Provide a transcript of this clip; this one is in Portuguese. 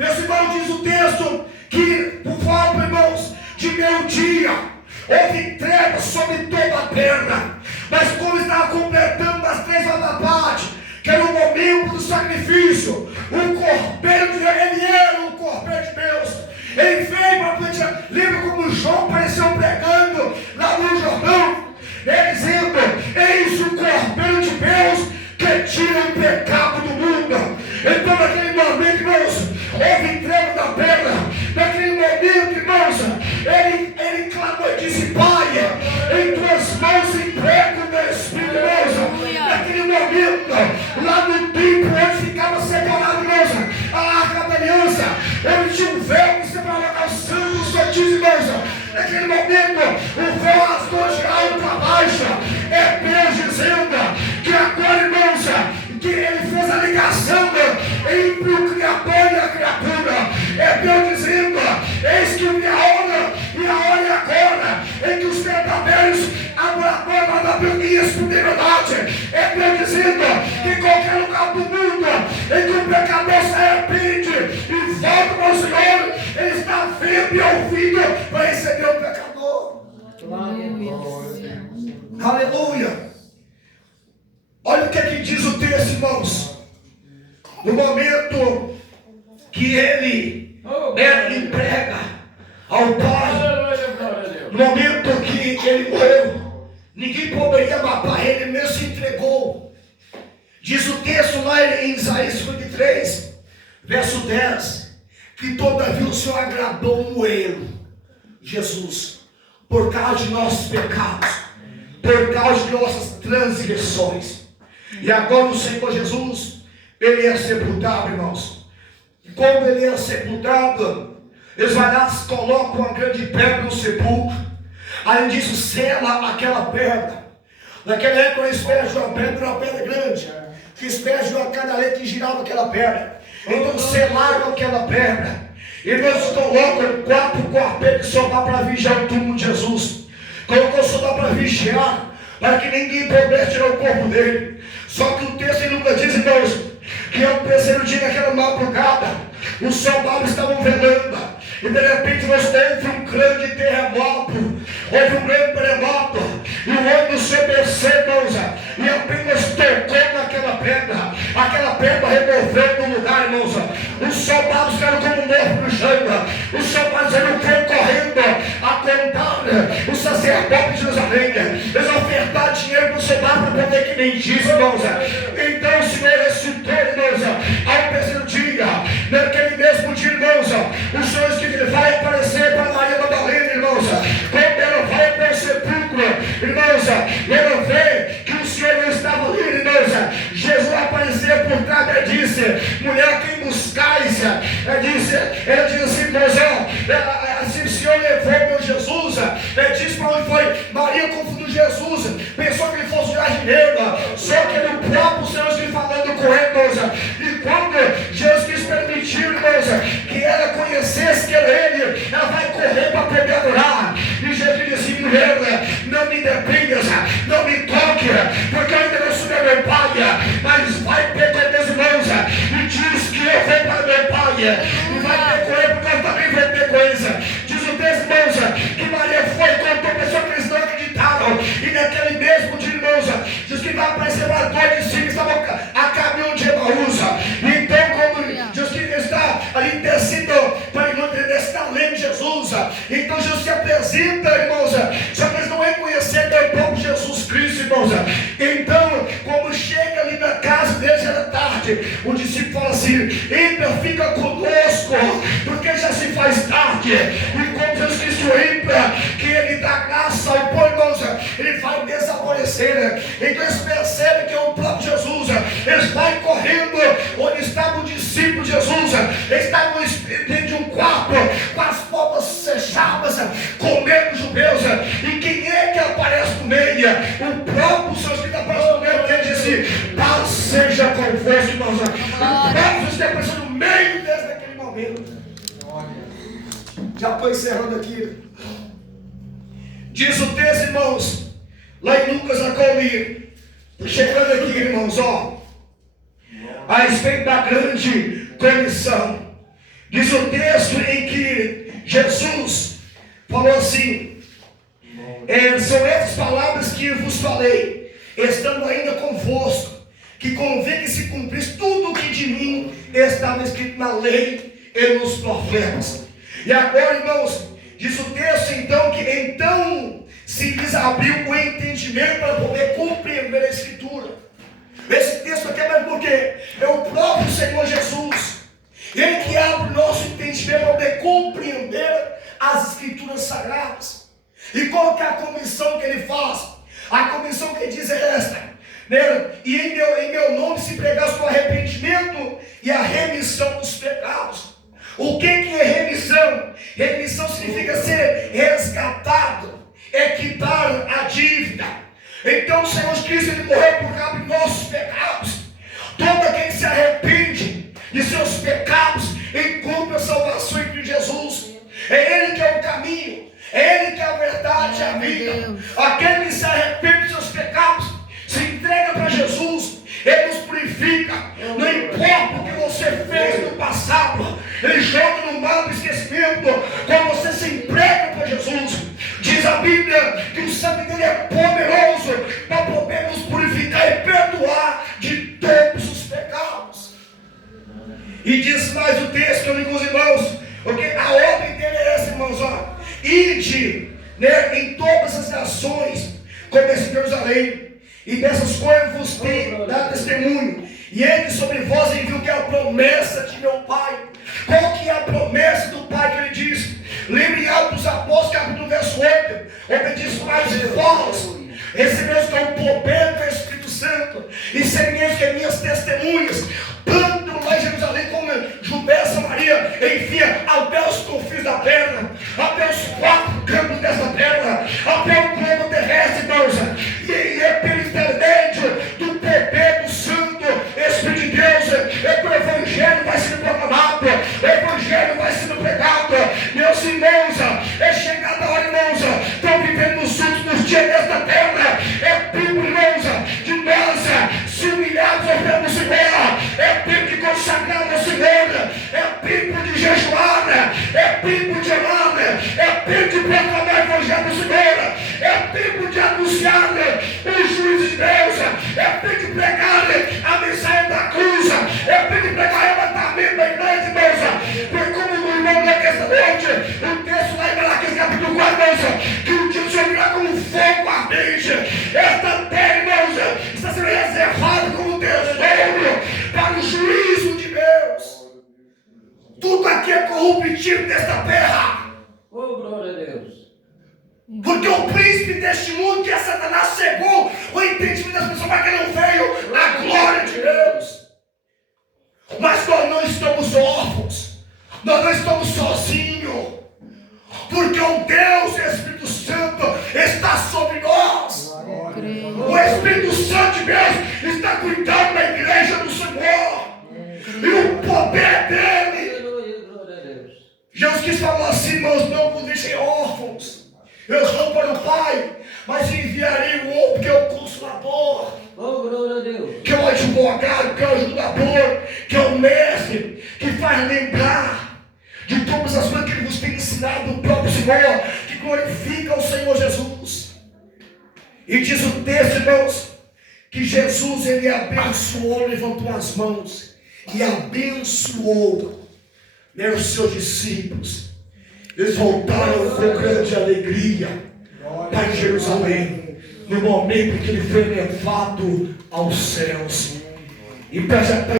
Meus irmãos, diz o texto que por volta, irmãos, de meio-dia, houve trevas sobre toda a terra. Mas como estava completando as 3 horas da tarde, que era o momento do sacrifício, o cordeiro de Deus, ele era o cordeiro de Deus. Ele veio para plantar. Lembra como João apareceu pregando lá no Jordão? Ele dizendo: eis o cordeiro de Deus que tira o pecado do mundo. Então naquele momento, irmãos, houve treva da terra. Naquele momento, irmãos, ele clamou e disse: Pai, em tuas mãos entrego o meu espírito, irmãos. Naquele momento, lá no templo onde ficava separado, irmãos, a arca da aliança, ele tinha um véu que separava o santo dos santíssimos, irmãos. Naquele momento, o véu rasgou de alto a baixo. É Deus dizendo que agora, irmãos, que ele fez a ligação entre o Criador e a criatura. É Deus dizendo: eis que minha hora, e a hora é agora, em que os verdadeiros adoradores da Bíblia e espiritualidade. É Deus dizendo que em qualquer lugar do mundo em que o pecador se arrepende e volta para o Senhor, ele está vendo e ouvindo para receber o pecador. Aleluia. Olha o que é que diz o texto, irmãos. No momento que ele entrega ao Pai, no momento que ele morreu, ninguém poderia matar ele, mesmo se entregou. Diz o texto lá em Isaías 53, verso 10, que todavia o Senhor agradou no ele, Jesus, por causa de nossos pecados, por causa de nossas transgressões. E agora o Senhor Jesus, ele é sepultado, irmãos. E como ele é sepultado, eles vão lá, colocam uma grande pedra no sepulcro. Além disso, sela aquela pedra. Naquela época, eles pegam uma pedra grande, que eles pegam uma canaleta e giravam aquela pedra. Então selaram aquela pedra. E eles colocam 4 quartéis de soldado para vigiar o túmulo de Jesus. Colocou soldado para vigiar, para que ninguém pudesse tirar o corpo dele. Só que o texto em Lucas diz, irmãos, que ao terceiro dia, naquela madrugada, os soldados estavam velando. E de repente nós houve um grande terremoto. Houve um grande terremoto. E o olho do Senhor desceu, irmãos, e apenas tocou naquela pedra. Aquela pedra removeu do lugar, irmãos. Os soldados ficaram como mortos no chão. Os soldados eram correndo a contar os sacerdotes de Jerusalém. Eles ofertaram dinheiro para o soldado para poder que nem disse, irmãos. Então o Senhor ressuscitou, irmãos, ao terceiro dia. Naquele mesmo dia, irmãos, o Senhor disse que ele vai aparecer para Maria Madalena, irmãos. Quando ela vai para o sepulcro, irmãos, ela vê que o Senhor não estava ali, irmãos. Jesus apareceu por trás, ela disse: mulher, quem buscais? Ela disse assim, irmãos, se o Senhor levou meu Jesus, ela disse para onde foi. Maria confundiu Jesus, pensou que ele fosse um jardineiro, só que era o próprio Senhor que falando com ele, irmãos. E quando Jesus quis permitir, irmãos, que ela conhecesse que era ele, ela vai correr para poder adorar. E Jesus disse assim: mulher, não me detenhas, não me toque, porque eu ainda não subi a meu Pai, mas vai percorrer as mãos e diz que eu vou para meu Pai, e vai percorrer porque eu também vou percorrer. Diz o texto, irmãos, que Maria foi e contou a pessoa que eles não acreditaram. E naquele mesmo dia, irmãos, diz que vai aparecer para 2 discípulos que estavam a caminho de Emaús. Então, como diz que ele está ali descendo para ele está lendo Jesus. Então Jesus se apresenta, irmãos, só que eles não reconheceram o próprio Jesus Cristo, irmãos. Então, como chega ali na casa deles, era tarde, o discípulo fala assim: entra, fica conosco, porque já se faz tarde. E quando Jesus Cristo entra, que ele dá graça ao povo, irmãos, ele vai desaparecer. Então eles percebem que é o próprio Jesus. Eles vão correndo onde estava o discípulo de Jesus. Eles estavam dentro de um quarto com as portas fechadas, com medo dos judeus. E quem é que aparece no meio? O próprio Senhor que aparece no meio dele disse: paz seja convosco, irmãos. O próprio Jesus apareceu no meio deles naquele momento. Já estou encerrando aqui. Diz o texto, irmãos, lá em Lucas, chegando aqui, irmãos, a respeito da grande comissão. Diz o texto em que Jesus falou assim, são essas palavras que vos falei, estando ainda convosco, que convém que se cumprisse tudo o que de mim estava escrito na lei e nos profetas. E agora, irmãos, diz o texto então que então se lhes abriu o entendimento para poder compreender a Escritura. Esse texto aqui é mais porque é o próprio Senhor Jesus, Ele que abre o nosso entendimento para poder compreender as Escrituras Sagradas. E qual que é a comissão que Ele faz? A comissão que Ele diz é esta, né? E em meu nome se pregasse o arrependimento e a remissão dos pecados. O que é remissão? Remissão significa ser resgatado, quitar a dívida. Então o Senhor Cristo, Ele morreu por causa de nossos pecados. Todo aquele que se arrepende de seus pecados encontra a salvação em Cristo Jesus. É Ele que é o caminho, é Ele que é a verdade e a vida. Aquele que se arrepende dos seus pecados, se entrega para Jesus, Ele nos purifica. Não importa o que você fez no passado, Ele joga no mar do esquecimento. Quando você se entrega para Jesus, diz a Bíblia que o sangue dele é poderoso para poder nos purificar e perdoar de todos os pecados. E diz mais o texto, eu digo, irmãos, porque a ordem dele é essa, irmãos, ó, ide, né, em todas as nações, comece em Jerusalém, e dessas coisas vos tem dado testemunho, e ele sobre vós enviou, que é a promessa de meu Pai. Qual que é a promessa do Pai que ele diz? Lembre em Atos dos Apóstolos, capítulo verso 8, onde diz, mas vós recebeis o poder do Espírito Santo, e sereis que minhas testemunhas, tanto lá em Jerusalém como em Judéia, Samaria, enfim, até os confins da terra, até os quatro cantos dessa terra, até o globo terrestre, irmãos. E é pelo intermédio do poder do Santo Espírito de Deus é que o Evangelho vai sendo proclamado, o Evangelho vai sendo pregado. Meus irmãos, é chegada a hora, irmãos, estão vivendo nos últimos dias desta terra. É tempo, irmãos, de nós se humilharmos ao pé do Senhor. É tempo de consagrar ao Senhor. É tempo de jejuar. É tempo de orar. É tempo de proclamar o Evangelho do Senhor. É tempo de anunciar os juízes de Deus. É tempo de pregar a mensagem da cruz. É tempo de pregar o arrebatamento da igreja, irmãos. Porque como no irmão desta noite, o texto lá em Malaquias capítulo 4, irmãos, que o dia do Senhor virá como um fogo ardente. Esta terra, irmãos, está sendo reservada como tesouro para o juízo de Deus. Tudo aqui é corruptível nesta terra. Oh, glória a Deus. Porque o príncipe deste mundo, que é Satanás, cegou o entendimento das pessoas para que não veio a glória de Deus. Mas nós não estamos órfãos, nós não estamos sozinhos, porque o Deus, o Espírito Santo, está sobre nós. O Espírito Santo de Deus está cuidando da igreja do Senhor, e o poder dele. Jesus Cristo falou assim, irmãos, não vos deixem órfãos. Eu sou para o Pai, mas enviarei o outro, que é o Consolador, que é o advogado, que é o ajudador, que é o mestre, que faz lembrar de todas as coisas que ele vos tem ensinado do próprio Senhor, que glorifica o Senhor Jesus. E diz o texto, irmãos, que Jesus, ele abençoou, levantou as mãos e abençoou, né, os seus discípulos. Eles voltaram com grande alegria para Jerusalém, no momento que ele foi levado aos céus. E